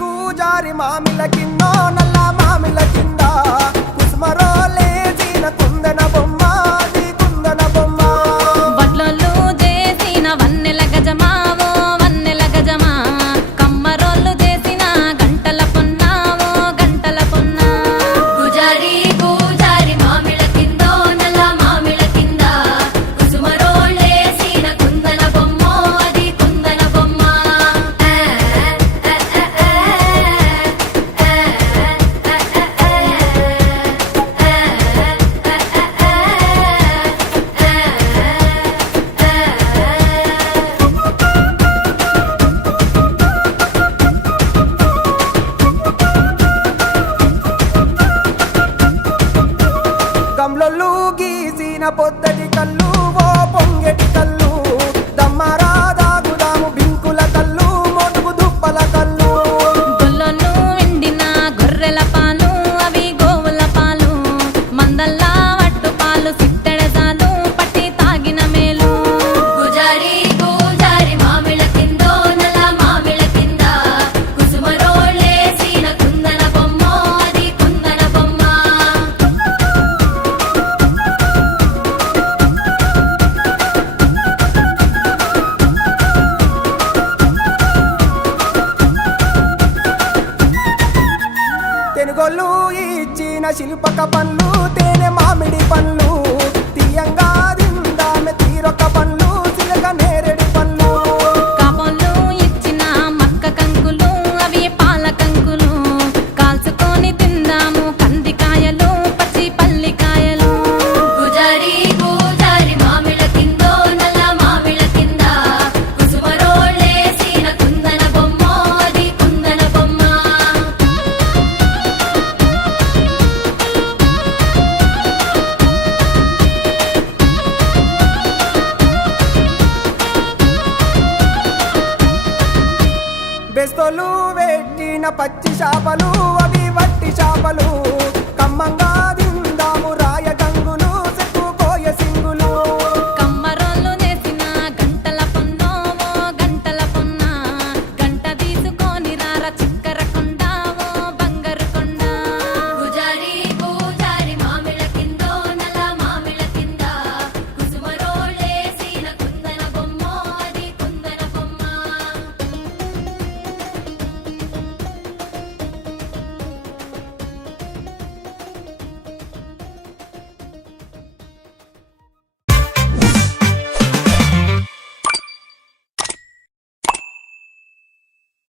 గూజారి మామిల కిందో నల్ల మామిల కింద కుసుమరోలే జీన కుందన బొమ్మ ది కుందన బొమ్మ వడ్లొల్లు చేసిన వన్నెల గజమావో వన్నెల గజమా కమ్మరోళ్ళు చేసిన గంటల పొన్నావో గంటల పొన్నా గుజారి మామిల కిందో నల్ల మామిల కింద కుసుమరోలే సీన కుందన బొమ్మ అది కుందన బొమ్మ గమ్లొల్లు గీసిన పొద్దటి కళ్ళు ఓ పొంగెటి కళ్ళు దమ్మరా దాగుదాము బింకుల కళ్ళు మొనుగు దుప్పల కళ్ళు గొల్లొల్లు ఎండిన గొర్రెల పాలు అవి గోవుల పాలు మందల్లా వట్టు పాలు సిట్టెడజాలు పట్టి తాగిన మేలు గుజారి మామిల కిందో నల్ల మామిల కింద కుసుమరోలే సీన కుందన బొమ్మ అది కుందన బొమ్మ తెనుగొల్లు ఇచ్చిన శిల్పక పండ్లు తేనె మామిడి పండ్లు తీయంగా దిందామె తీరొక పండ్లు సిలక నేరేడు పండ్లు కాపోళ్ళు ఇచ్చిన మక్క కంకులు అవి పాల కంకులు కాల్చుకొని తిందాము కందికాయలు పచ్చి పల్లికాయలు గుజారి మామిల కిందో నల్ల మామిల కింద కుసుమరోలే సీన కుందన బొమ్మ అది కుందన బొమ్మ బెస్తోలు పెట్టిన పచ్చి చేపలు అవి వట్టి చేపలు కమ్మంగా